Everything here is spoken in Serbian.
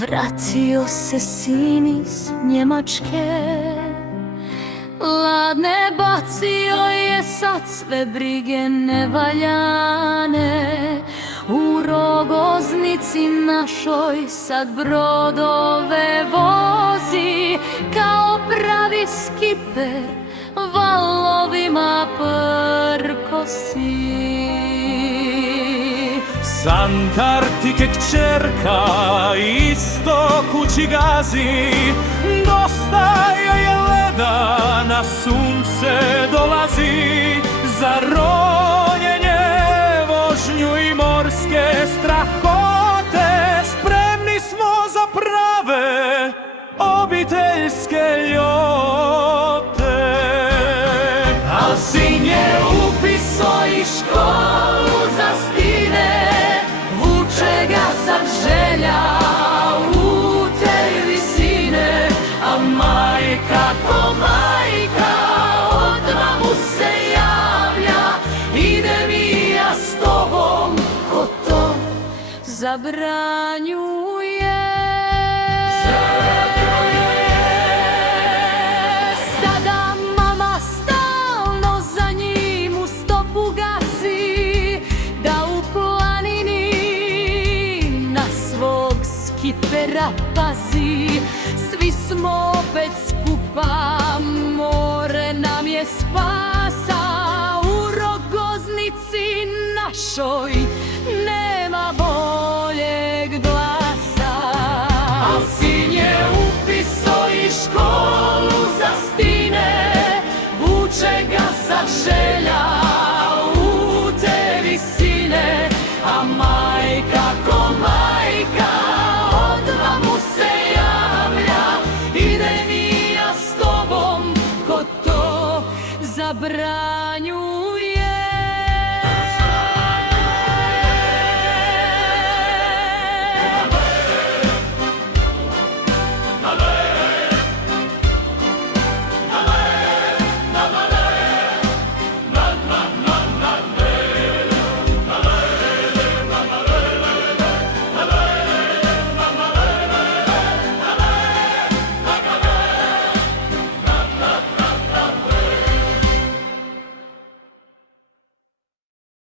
Vratio se sin iz Njemačke, ladne bacio je sad sve brige nevaljane. U Rogoznici našoj sad brodove vozi, kao pravi skiper valovima prkosi. S Antarktike kćerka isto kući gazi, dosta joj je leda, na sunce dolazi. Za ronjenje, vožnju i morske strahote spremni smo za prave obiteljske ljote. Al sin je upiso i školu za stine, vuče ga sad želja u te visine. A majka ko majka odmah mu se javlja, ide mi ja s tobom, ko to zabranjuje. Sada mama stalno za njim u stopu gazi, da u planini na svog skipera pazi. Svi smo opet skupa, more nam je spasa. U Rogoznici našoj nema boljeg glasa. Al sin je upiso i školu za stine, vuče ga sad želja u te visine. A majka ko majka odmah mu se javlja, ide mi ja s tobom, ko to zabranjuje.